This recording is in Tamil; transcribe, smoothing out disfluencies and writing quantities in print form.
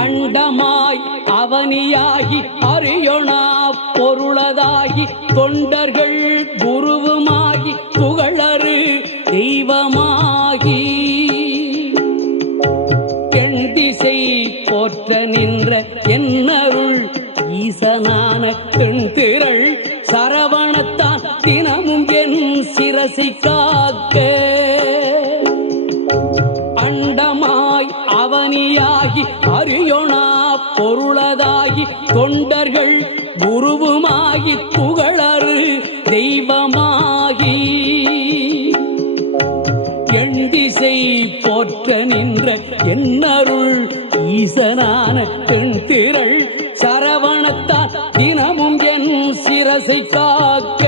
அண்டமாய் அவனியாகி அறியொணா பொருளதாகி தொண்டர்கள் குருவுமாகி புகழறு தெய்வமாகி எண் திசை போற்ற நின்ற என்னருள் ஈசனான தென்திரள் சரவணத்தான் தினமும் என் சிரசை காக்க அண்டமாய் அவனியாகி அறியொணா பொருளதாகி தொண்டர்கள் குருவுமாகி புகழறு தெய்வமாகி எண் திசை போற்ற நின்ற என்னருள் ஈசனான தென்திரள் சரவணத்தான் தினமும் என் சிரசை காக்க